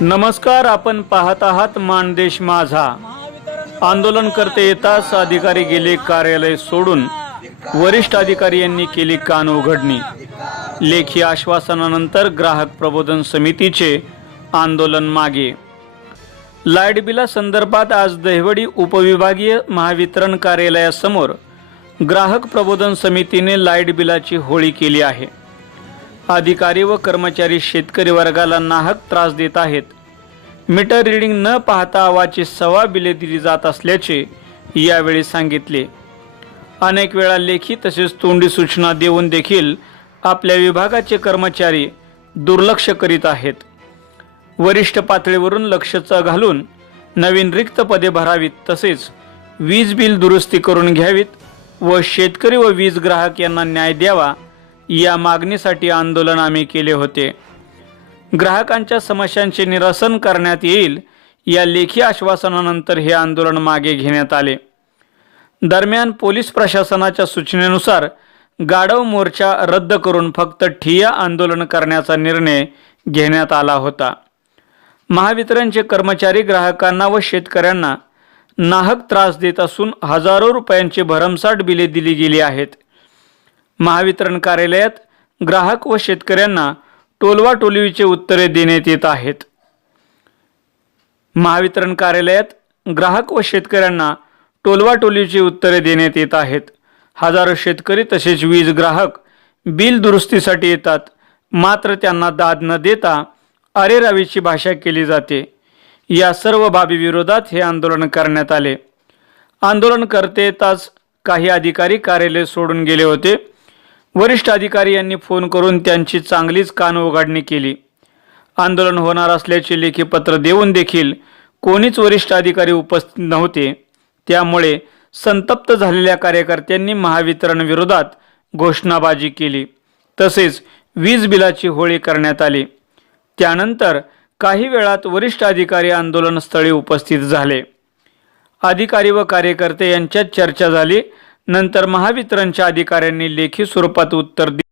नमस्कार, आपण पाहत आहात मानदेश माझा। आंदोलन करते येताच अधिकारी गेले कार्यालय सोडून। वरिष्ठ अधिकारी यांनी केली कान उघडणी। लेखी आश्वासनानंतर ग्राहक प्रबोधन समितीचे आंदोलन मागे। लाईट बिला संदर्भात आज दहिवडी उपविभागीय महावितरण कार्यालयासमोर ग्राहक प्रबोधन समितीने लाईट बिलाची होळी केली आहे। अधिकारी व कर्मचारी शेतकरी वर्गाला नाहक त्रास देत आहेत। मीटर रीडिंग न पाहता आवाची सवा बिले दिली जात असल्याचे यावेळी सांगितले। अनेक वेळा लेखी तसेच तोंडी सूचना देऊन देखील आपल्या विभागाचे कर्मचारी दुर्लक्ष करीत आहेत। वरिष्ठ पातळीवरून लक्ष घालून नवीन रिक्त पदे भरावीत, तसेच वीज बिल दुरुस्ती करून घ्यावीत व शेतकरी व वीज ग्राहक यांना न्याय द्यावा या मागणीसाठी आंदोलन आम्ही केले होते। ग्राहकांच्या समस्यांचे निरसन करण्यात येईल या लेखी आश्वासनानंतर हे आंदोलन मागे घेण्यात आले। दरम्यान पोलीस प्रशासनाच्या सूचनेनुसार गाढव मोर्चा रद्द करून फक्त ठिय्या आंदोलन करण्याचा निर्णय घेण्यात आला होता। महावितरणचे कर्मचारी ग्राहकांना व शेतकऱ्यांना नाहक त्रास देत असून हजारो रुपयांची भरमसाठ बिले दिली गेली आहेत। महावितरण कार्यालयात ग्राहक व शेतकऱ्यांना टोलवाटोलवीचे उत्तरे देण्यात येत आहेत। महावितरण कार्यालयात ग्राहक व शेतकऱ्यांना टोलवाटोलवीची उत्तरे देण्यात येत आहेत। हजारो शेतकरी तसेच वीज ग्राहक बिल दुरुस्तीसाठी येतात, मात्र त्यांना दाद न देता अरेरावीची भाषा केली जाते। या सर्व बाबी विरोधात हे आंदोलन करण्यात आले। आंदोलन करते येताच काही अधिकारी कार्यालय सोडून गेले होते। वरिष्ठ अधिकारी यांनी फोन करून त्यांची चांगलीच कान उघडणी केली। आंदोलन होणार असल्याचे लेखी पत्र देऊन देखील कोणीच वरिष्ठ अधिकारी उपस्थित नव्हते। त्यामुळे संतप्त झालेल्या कार्यकर्त्यांनी महावितरण विरोधात घोषणाबाजी केली, तसेच वीज बिलाची होळी करण्यात आली। त्यानंतर काही वेळात वरिष्ठ अधिकारी आंदोलनस्थळी उपस्थित झाले। अधिकारी व कार्यकर्ते यांच्यात चर्चा झाली। नंतर महावितरणच्या अधिकाऱ्यांनी लेखी स्वरूपात उत्तर दिले।